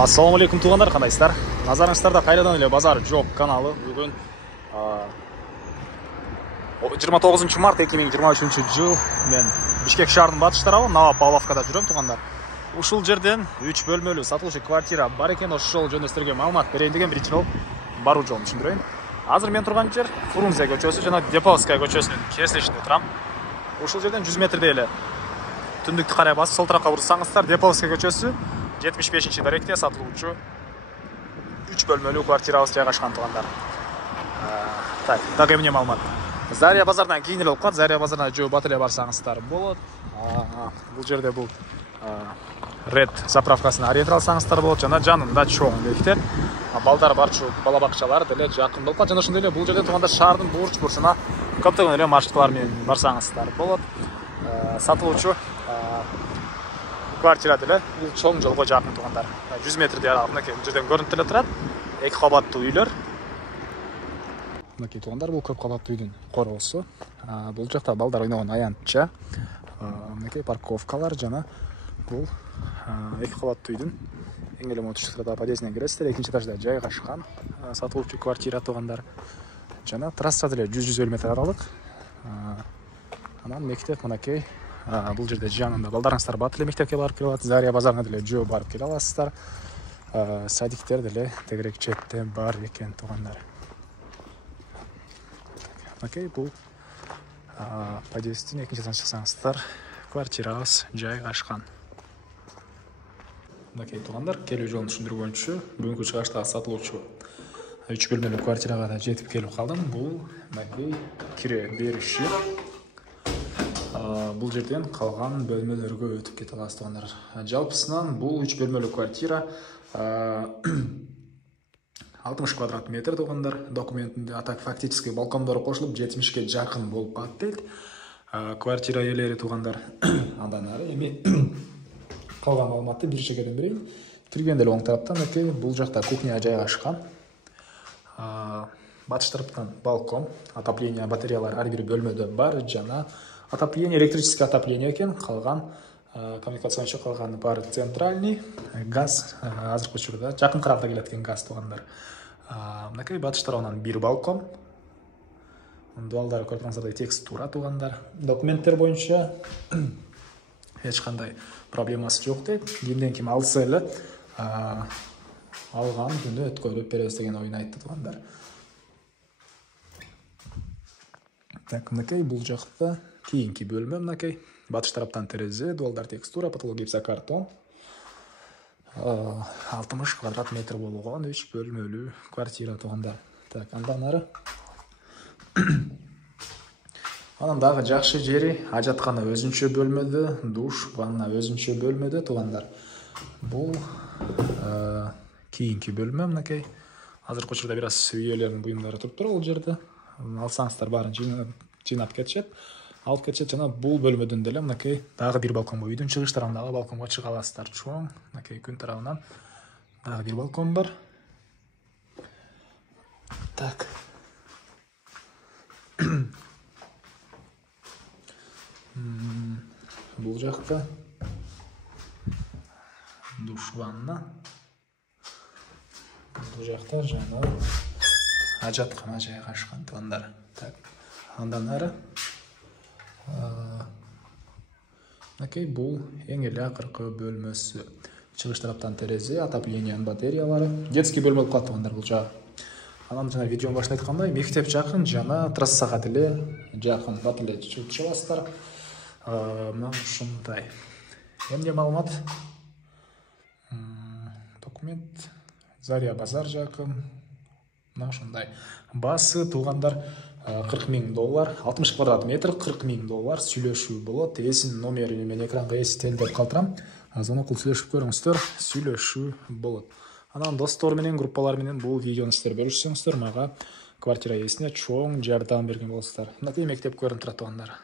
Ассаламу алейкум туғандар, қандайсыздар? Назарыңыздарда қайрадан эле базар жоқ каналы. Бүгін 29 март 2023 жыл. Мен Бишкек шаарынын батыш тарабы Навап Павловкада жүрөм туғандар. Ушул жерден 3 бөлмөлүү сатылуучу квартира бар экен. Ошол жөнүндө силерге маалымат берейин деген биринчи болуп баруу жолун түшүндүрөйүн. Азыр мен турган жер Фрунзе көчөсү жана Деповская көчөсүнүн кесилишинде турам. Ушул жерден 100 метрдей эле түндүктү карай басып сол тарапка бурсаңыздар, Деповская көчөсү 75-ші даректе сатылуучу 3 бөлмөлүү квартирабыз жайгашкан тугандар. Так, дагы эмне маалымат. Зария базардан кийин эле болуп калат. Зария базарына жөө бат эле барсаңыздар болот. Бул жерде бул Red заправкасына ориентир алсаңыздар болот. Жана жанында чоң мектеп, балдар барчу бала бакчалар деле жакын болуп калат. Жана ошондой эле бул жерде тугандар шаардын бурч-бурчуна көптөгөн эле маршруткалар менен барсаңыздар болот. Сатылуучу квартира деле бул чоң жолго жакын тугандар. 100 метрдей аралыгында бул жерден көрүнүп деле турат. 2 кабаттуу үйлөр. Мынакей тугандар, бул көп кабаттуу үйдүн короосу. Бул жакта балдар ойногон аянтча. Мынакей парковкалар жана бул 2 кабаттуу үйдүн эң эле мотуштарда подъездине киресиздер. 2-этажда жайгашкан сатылуучу квартира тугандар. Жана трасса деле 100-150 метр аралык. Анан мектеп мынакей. Бул жерде жанында балдарыңыздар бат эле мектепке барып келе алат. Зария базарына деле жөө барып келе аласыздар. Садиктер деле тегерек четте бар экен тугандар. Окей, бул подъездин экинчи этажынан чыксаңыздар, квартирабыз жайгашкан. Мынакей тугандар, келүү жолун түшүндүргөнчү, бүгүнкү чыгыштагы сатылуучу 3 бөлмөлүү квартирага да жетип келип калдым. Бул мынакей кире бериши. Бул жерден калган бөлмөлөргө өтүп кете аласыз тугандар. Жалпысынан бул 3 бөлмөлүү квартира 60 квадрат метр тугандар. Документинде атак фактически балкондору кошулуп 70ке жакын болуп калат дейт. Квартира ээлери тугандар. Андан ары эми калган маалыматты бир чекеден берейин. Киргенде эле оң тараптан бул жакта кухня жайгашкан. Батыш тараптан балкон, отопление батареялар ар бир бөлмөдө бар жана отопление, электрическое отопление экен, калган коммуникациянчы калганы бары центральный газ, азыркы учурда жакын карабда келет экен газ тугандар. Мынакей батыш тарабынан бир балкон. Дуалдары көрүп текстура тугандар. Документтер боюнча эч кандай проблемасы жок дейт. Кимден ким алса эле алган күнү өткөрүп беребиз деген оюн айтты тугандар. Так, мынакей бул жакта кийинки бөлмө мынакей. Батыш тараптан терезе, дуалдар текстура, потолок гипсокартон. 60 квадрат метр болгон 3 бөлмөлүү квартира тугандар. Так, андан ары. Анан дагы жакшы жери, ажаткана өзүнчө бөлмөдө, душ, ванна өзүнчө бөлмөдө тугандар. Бул кийинки бөлмө мынакей. Азыркы учурда бир аз үйөлөрдүн буюмдары туруп тур бул жерде. Алсаңыздар баарын жыйнап кетишет. Алып кетишет жана бул бөлмөдөн деле мынакей дагы бир балкон бар. Үйдүн чыгыш тарабындагы балконго чыга аласыздар. Чоң, мынакей күн тарабынан дагы бир балкон бар. Так. Бул жакта душ, ванна. Бул жакта жана ажаткана жайгашкан тугандар. Так. Андан ары мынакей бул эң эле акыркы бөлмөсү. Чыгыш тараптан терезе, отоплениянын батареялары. Детский бөлмө болуп калат тугандар бул жагы. Анан жана видеонун башында айткандай, мектеп жакын жана трассага деле жакын. Бат эле чыгып чыгасыздар. Мына ушундай. Эмне маалымат? Документ Зария базар жакын. Мына ушундай. Басы тугандар $40,000, 60 квадрат метр, $40,000 сүйлөшүү болот. Эсин номери менен экранга эстелдеп калтырам. Звонок сүйлөшүп көрүңүздөр, сүйлөшүү болот. Анан достор менен, группалар менен бул видеону сиздер бөлүшсөңүздөр, мага квартира ээсине чоң жардам берген болосуздар. Мынакей мектеп көрүнүп турат тугандар.